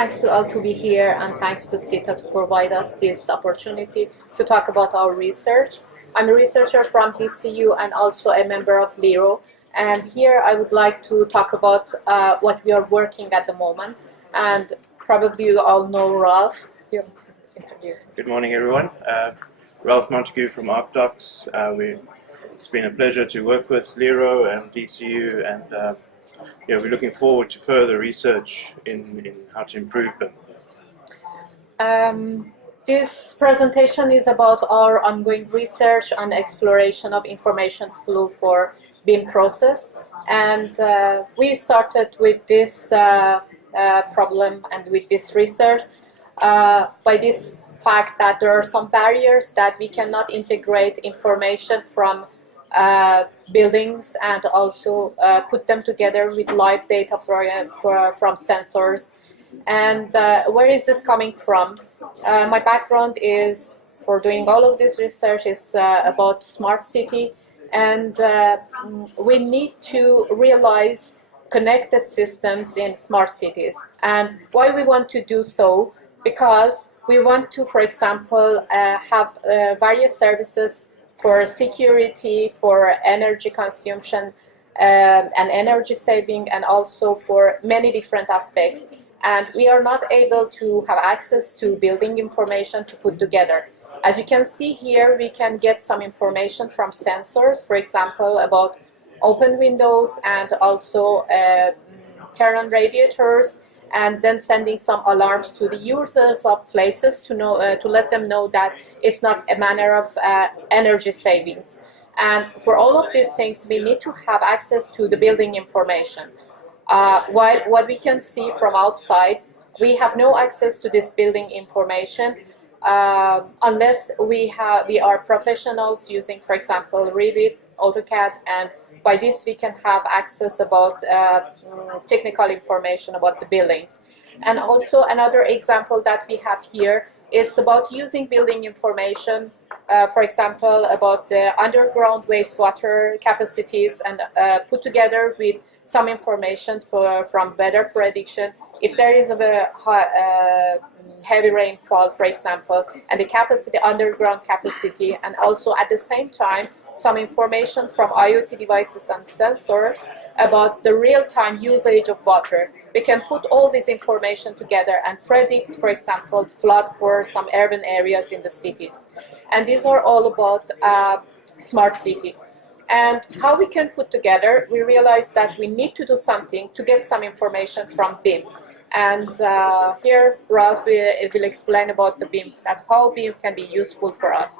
thanks to all to be here, and thanks to CitA to provide us this opportunity to talk about our research. I'm a researcher from DCU and also a member of LERO. And here I would like to talk about what we are working at the moment. And probably you all know Ralph. Good morning, everyone. Ralph Montague from ArcDocs. It's been a pleasure to work with LERO and DCU, and we're looking forward to further research in how to improve them. This presentation is about our ongoing research and exploration of information flow for BIM process. And we started with this problem and with this research by this fact that there are some barriers that we cannot integrate information from buildings and also put them together with live data from sensors. And where is this coming from? My background is for doing all of this research is about smart city, and we need to realize connected systems in smart cities. And why we want to do so? Because we want to, for example, have various services for security, for energy consumption and energy saving, and also for many different aspects. And we are not able to have access to building information to put together. As you can see here, we can get some information from sensors, for example, about open windows and also turn-on radiators, and then sending some alarms to the users of places to know to let them know that it's not a matter of energy savings. And for all of these things, we need to have access to the building information. While what we can see from outside, we have no access to this building information unless we are professionals using, for example, Revit, AutoCAD, and by this we can have access about technical information about the buildings. And also another example that we have here, it's about using building information, for example, about the underground wastewater capacities, and put together with some information from weather prediction. If there is a heavy rainfall, for example, and the capacity, underground capacity, and also at the same time some information from IoT devices and sensors about the real-time usage of water. We can put all this information together and predict, for example, flood for some urban areas in the cities. And these are all about smart city. And how we can put together, we realize that we need to do something to get some information from BIM. And here Ralph will explain about the BIM, and how BIM can be useful for us.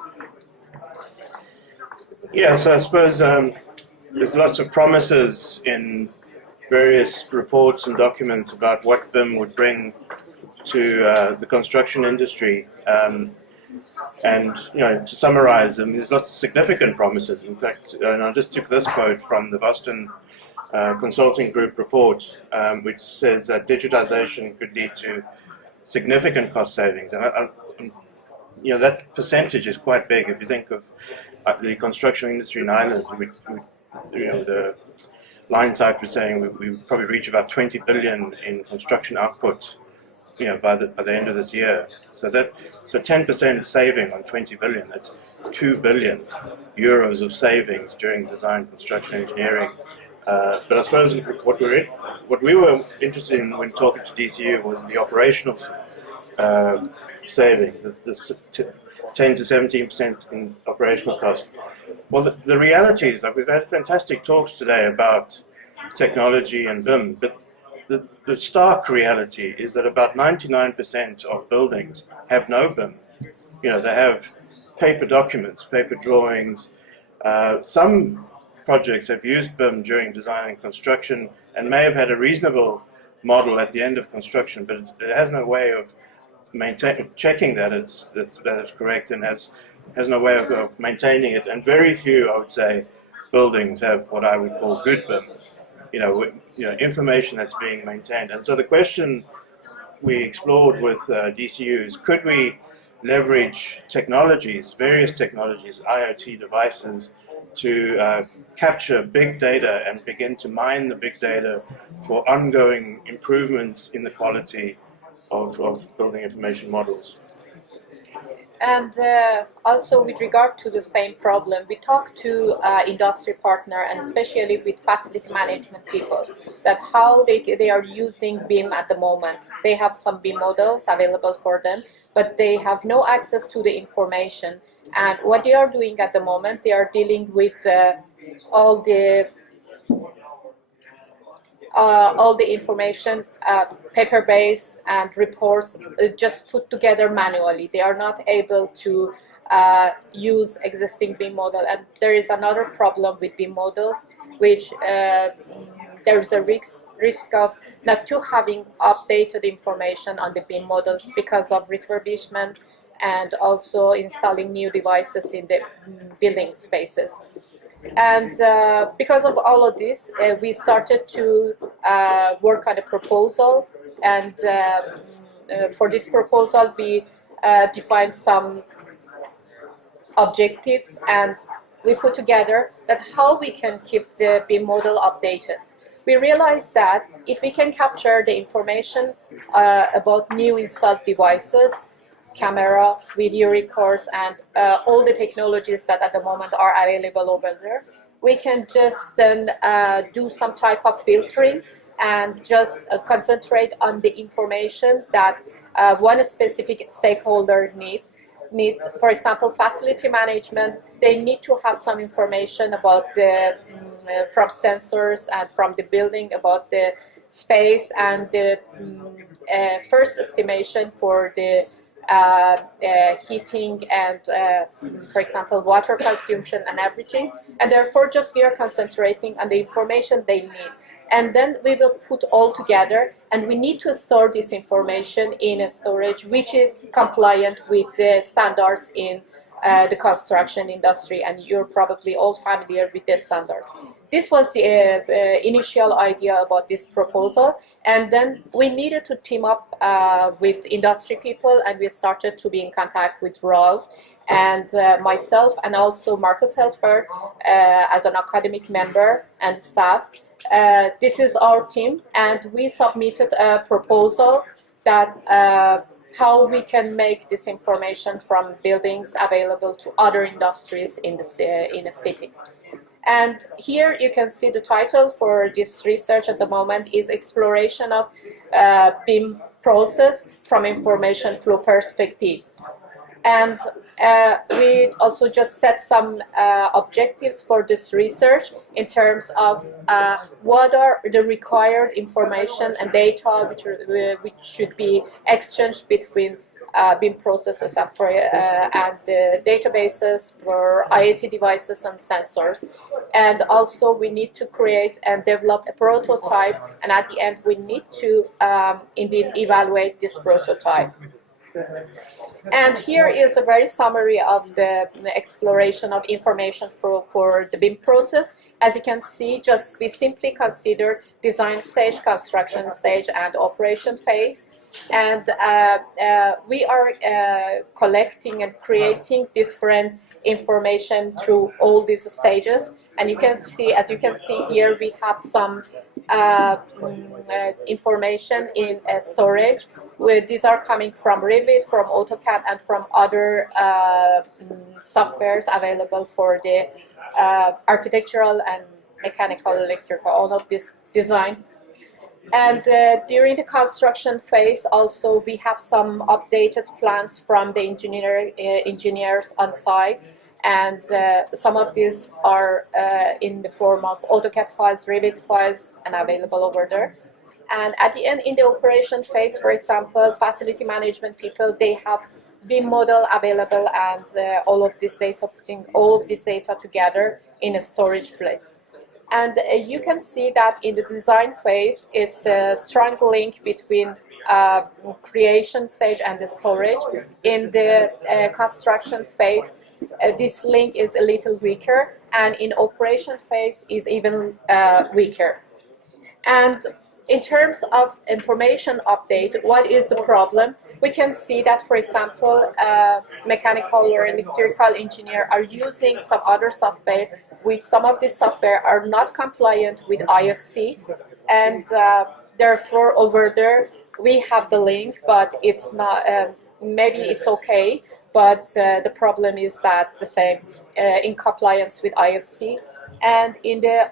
Yeah, so I suppose there's lots of promises in various reports and documents about what BIM would bring to the construction industry. And to summarize them, there's lots of significant promises. In fact, and I just took this quote from the Boston Consulting Group report, which says that digitization could lead to significant cost savings. And that percentage is quite big. If you think of the construction industry in Ireland, the line site was saying we would probably reach about 20 billion in construction output, by the end of this year. So 10% saving on 20 billion, that's 2 billion euros of savings during design, construction, engineering. But I suppose what we were interested in when talking to DCU was the operational savings, the 10 to 17% in operational cost. Well, the reality is that we've had fantastic talks today about technology and BIM, but the stark reality is that about 99% of buildings have no BIM. They have paper documents, paper drawings. Some projects have used BIM during design and construction and may have had a reasonable model at the end of construction, but it has no way of checking that it's correct, and has no way of maintaining it. And very few, I would say, buildings have what I would call good BIM. Information that's being maintained. And so the question we explored with DCU is, could we leverage technologies, various technologies, IoT devices, to capture big data and begin to mine the big data for ongoing improvements in the quality of building information models. And also with regard to the same problem, we talked to industry partner and especially with facility management people that how they are using BIM at the moment. They have some BIM models available for them, but they have no access to the information. And what they are doing at the moment, they are dealing with all the information, paper-based and reports just put together manually. They are not able to use existing BIM model. And there is another problem with BIM models, which there is a risk of not to having updated information on the BIM model because of refurbishment and also installing new devices in the building spaces. And because of all of this, we started to work on a proposal. And for this proposal, we defined some objectives, and we put together that how we can keep the BIM model updated. We realized that if we can capture the information about new installed devices, camera, video records, and all the technologies that at the moment are available over there, we can just then do some type of filtering and just concentrate on the information that one specific stakeholder needs. For example, facility management, they need to have some information about the, from sensors and from the building about the space and the first estimation for the heating and, for example, water consumption and everything. And therefore, just we are concentrating on the information they need. And then we will put all together, and we need to store this information in a storage which is compliant with the standards in the construction industry, and you're probably all familiar with the standards. This was the initial idea about this proposal, and then we needed to team up with industry people, and we started to be in contact with Rolf and myself, and also Marcus Helfer as an academic member and staff. This is our team, and we submitted a proposal that how we can make this information from buildings available to other industries in a city. And here you can see the title for this research at the moment is Exploration of BIM Process from Information Flow Perspective. And we also just set some objectives for this research in terms of what are the required information and data which should be exchanged between BIM processes and the databases for IoT devices and sensors. And also we need to create and develop a prototype, and at the end we need to indeed evaluate this prototype. And here is a very summary of the exploration of information for the BIM process. As you can see, we simply consider design stage, construction stage, and operation phase. And we are collecting and creating different information through all these stages. And you can see, as you can see here, we have some information in storage. These are coming from Revit, from AutoCAD, and from other softwares available for the architectural and mechanical, electrical, all of this design. And during the construction phase, also we have some updated plans from the engineers on site. And some of these are in the form of AutoCAD files, Revit files, and available over there. And at the end, in the operation phase, for example, facility management people, they have BIM model available, and all of this data, putting all of this data together in a storage place. And you can see that in the design phase, it's a strong link between creation stage and the storage. In the construction phase, this link is a little weaker, and in operation phase is even weaker. And in terms of information update, what is the problem? We can see that, for example, mechanical or electrical engineer are using some other software, which some of these software are not compliant with IFC, and therefore over there we have the link, but it's not. Maybe it's okay, but the problem is that the same in compliance with IFC. And in the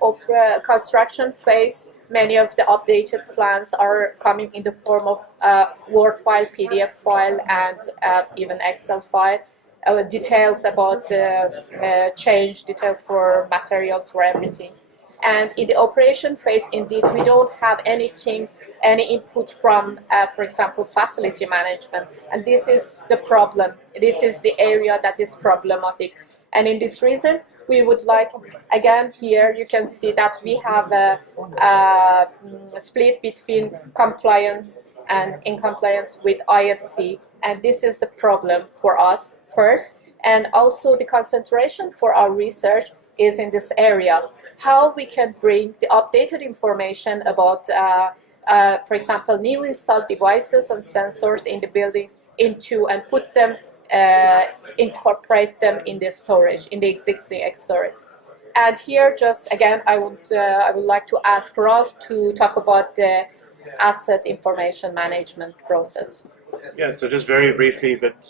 construction phase, many of the updated plans are coming in the form of Word file, PDF file, and even Excel file. Details about the change, details for materials, for everything. And in the operation phase, indeed, we don't have anything, any input from, for example, facility management. And this is the problem. This is the area that is problematic. And in this reason, we would like, again, here you can see that we have a split between compliance and in compliance with IFC. And this is the problem for us first. And also the concentration for our research is in this area. How we can bring the updated information about, for example, new installed devices and sensors in the buildings into and put them, incorporate them in the storage, in the existing storage. And here, just again, I would like to ask Ralph to talk about the asset information management process. Yeah, so just very briefly, but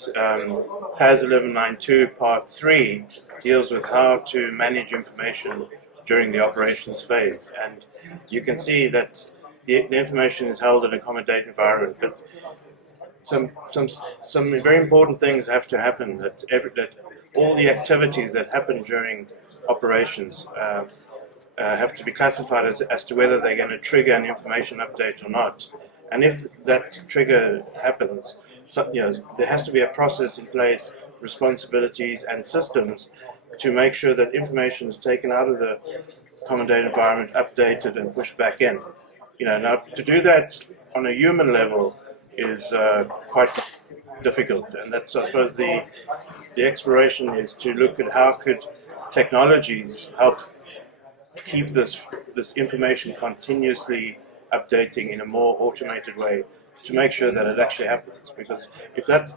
PAS 1192 Part 3 deals with how to manage information during the operations phase. And you can see that the information is held in a common data environment, but some very important things have to happen, that all the activities that happen during operations have to be classified as to whether they're going to trigger an information update or not. And if that trigger happens, there has to be a process in place, responsibilities and systems to make sure that information is taken out of the common data environment, updated and pushed back in. Now to do that on a human level is quite difficult, and that's, I suppose, the exploration is to look at how could technologies help keep this information continuously updating in a more automated way to make sure that it actually happens. Because if that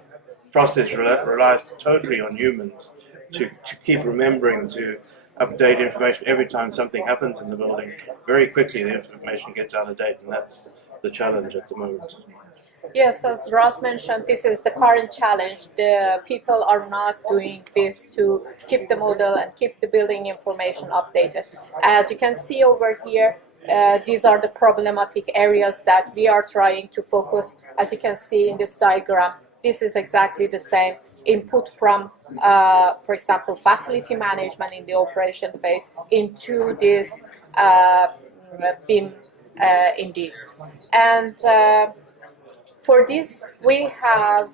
process relies totally on humans to keep remembering to update information every time something happens in the building, very quickly the information gets out of date, and that's the challenge at the moment. Yes, as Ralph mentioned, this is the current challenge. The people are not doing this to keep the model and keep the building information updated. As you can see over here, these are the problematic areas that we are trying to focus. As you can see in this diagram, this is exactly the same input from, for example, facility management in the operation phase into this BIM indeed. And for this, we have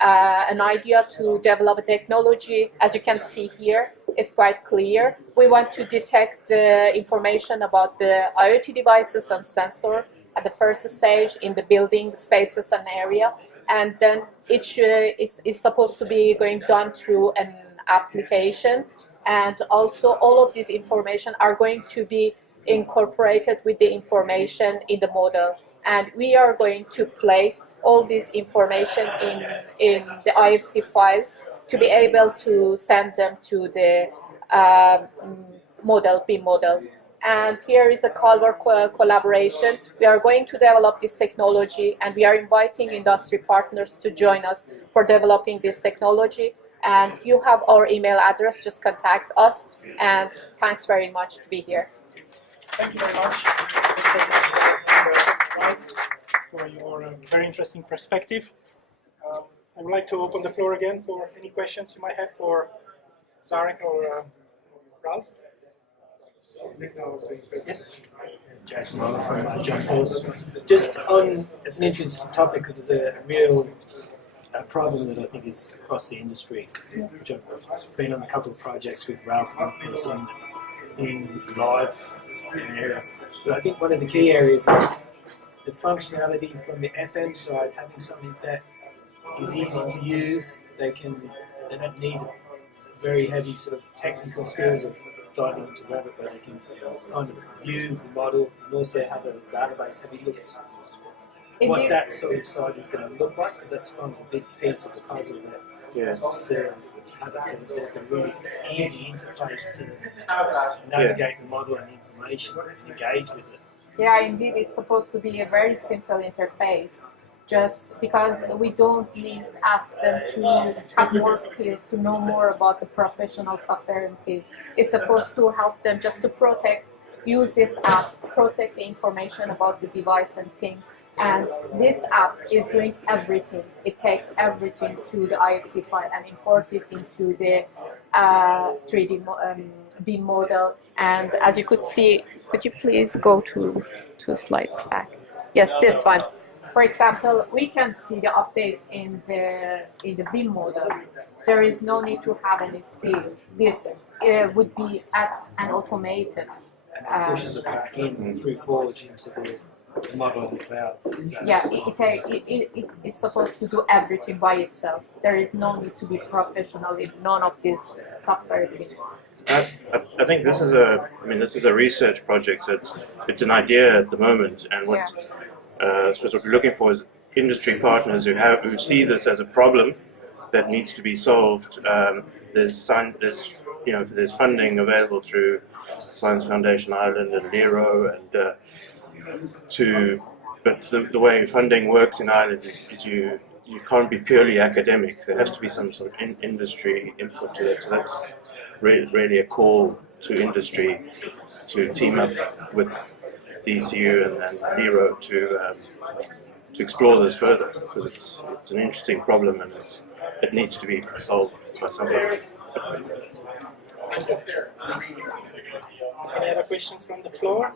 an idea to develop a technology. As you can see here, it's quite clear. We want to detect the information about the IoT devices and sensor at the first stage in the building spaces and area. And then it is supposed to be going done through an application. And also all of this information are going to be incorporated with the information in the model. And we are going to place all this information in the IFC files to be able to send them to the BIM models. And here is a call for collaboration. We are going to develop this technology, and we are inviting industry partners to join us for developing this technology. And you have our email address, just contact us. And thanks very much to be here. Thank you very much for your very interesting perspective. I would like to open the floor again for any questions you might have for Zohreh or Ralph. Yes. Jason Roller from John Paul's. Just on, it's an interesting topic because it's a real problem that I think is across the industry. Which I've been on a couple of projects with Ralph and seen in live in an area. But I think one of the key areas is the functionality from the FM side, having something that is easy to use. They don't need very heavy sort of technical skills of diving into Revit, where they can kind of view the model and also have a database. Have you looked at what that sort of side is going to look like? Because that's kind of a big piece of the puzzle there. To have it sort of a really easy interface to navigate the model and the information and engage with it. Yeah, indeed, it's supposed to be a very simple interface. just because we don't need ask them to have more skills, to know more about the professional sovereignty. It's supposed to help them just to protect, use this app, protect the information about the device and things. And this app is doing everything. It takes everything to the IFC file and imports it into the 3D BIM model. And as you could see, could you please go to 2 slides back? Yes, this one. For example, we can see the updates in the BIM model. There is no need to have any skill. This would be an automated. And it pushes it back in through Forge into the model in the cloud. Yeah, it's supposed to do everything by itself. There is no need to be professional in none of this software things. I think this is a research project. So it's an idea at the moment, and what what we're looking for is industry partners who see this as a problem that needs to be solved. There's funding available through Science Foundation Ireland and LERO, and but the way funding works in Ireland is you can't be purely academic. There has to be some sort of industry input to it. So that's really a call to industry to team up with DCU and LERO to explore this further, because it's an interesting problem and it needs to be solved by somebody. Any other questions from the floor?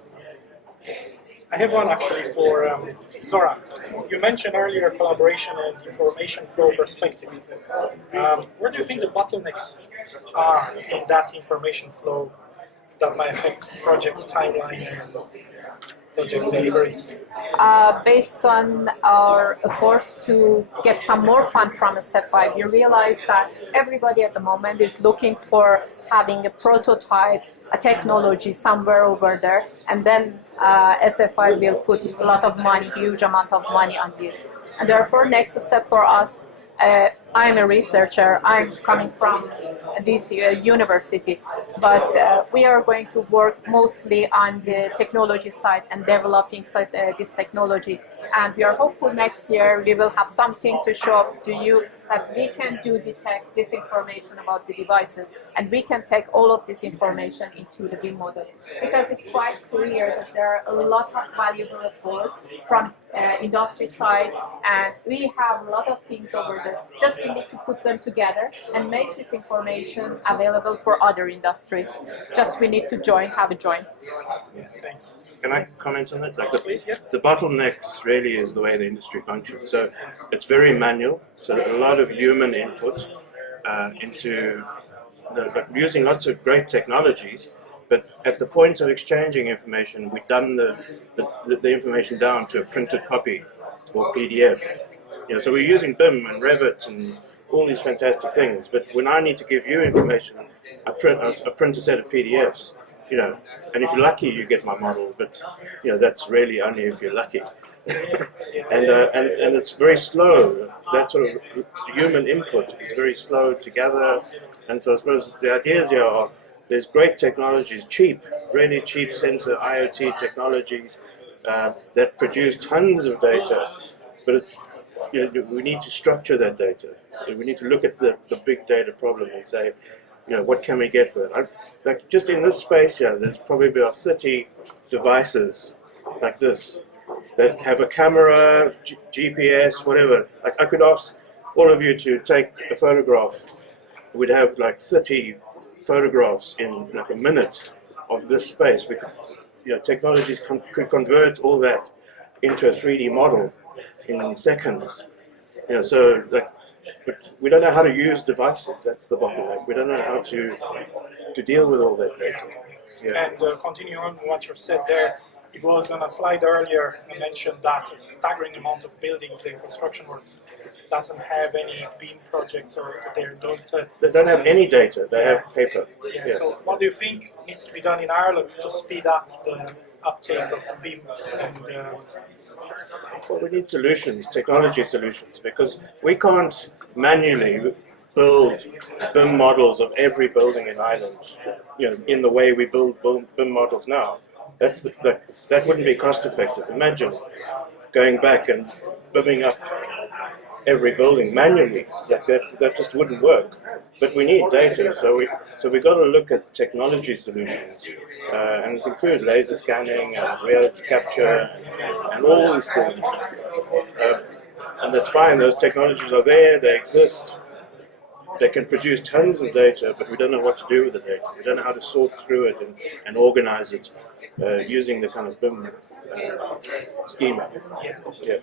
I have one actually for Zohreh. You mentioned earlier collaboration and information flow perspective. Where do you think the bottlenecks are in that information flow that might affect projects' timeline and projects' deliveries? Based on our efforts to get some more fund from SF5, you realize that everybody at the moment is looking for having a prototype, a technology somewhere over there, and then SF5 will put a lot of money, huge amount of money on this. And therefore, next step for us, I'm a researcher, I'm coming from this university, but we are going to work mostly on the technology side and developing this technology. And we are hopeful next year we will have something to show up to you that we can detect this information about the devices, and we can take all of this information into the BIM model. Because it's quite clear that there are a lot of valuable efforts from industry side, and we have a lot of things over there. Just we need to put them together and make this information available for other industries. Just we need to have a join. Yeah, thanks. Can I comment on that? Like the bottlenecks really is the way the industry functions. So it's very manual. So there's a lot of human input but using lots of great technologies. But at the point of exchanging information, we dumb the information down to a printed copy or PDF. So we're using BIM and Revit and all these fantastic things. But when I need to give you information, I print a set of PDFs. And if you're lucky, you get my model, but that's really only if you're lucky. and it's very slow. That sort of human input is very slow to gather. And so I suppose the ideas here are there's great technologies, really cheap sensor IoT technologies that produce tons of data, but we need to structure that data. We need to look at the big data problem and say, what can we get for it? Like just in this space here, there's probably about 30 devices like this that have a camera, GPS, whatever. Like I could ask all of you to take a photograph. We'd have like 30 photographs in like a minute of this space, because technologies could convert all that into a 3D model in seconds. So like. But we don't know how to use devices. That's the bottleneck. We don't know how to deal with all that data. Yeah. And continue on what you said there, it was on a slide earlier. I mentioned that a staggering amount of buildings in construction works doesn't have any BIM projects, or they don't have any data. They have paper. Yeah. So what do you think needs to be done in Ireland to speed up the uptake of BIM and Well, we need solutions, technology solutions, because we can't manually build BIM models of every building in Ireland, in the way we build BIM models now. That wouldn't be cost effective. Imagine going back and bumming up every building manually. Like that just wouldn't work. But we need data, so we got to look at technology solutions, and it includes laser scanning and reality capture and all these things. And that's fine. Those technologies are there. They exist. They can produce tons of data, but we don't know what to do with the data. We don't know how to sort through it and organize it using the kind of BIM schema. Yeah.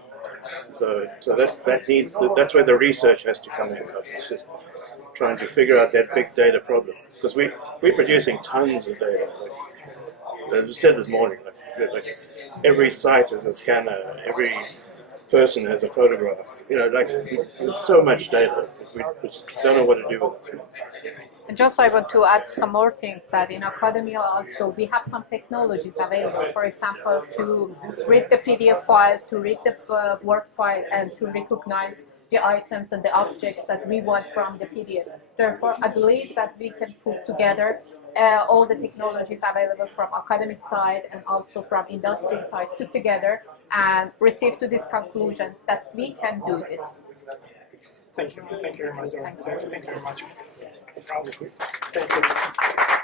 So that needs that's where the research has to come in. It's just trying to figure out that big data problem, because we're producing tons of data. Like, as I said this morning, like every site has a scanner, every person has a photograph. You know, like there's so much data. We just don't know what to do with it. And just I want to add some more things that in academia also we have some technologies available. For example, to read the PDF files, to read the Word file, and to recognize the items and the objects that we want from the PDF. Therefore, I believe that we can put together all the technologies available from academic side and also from industry side put together and receive to this conclusion that we can do this. Thank you very much, Zohreh. Thank you very much. Thank you.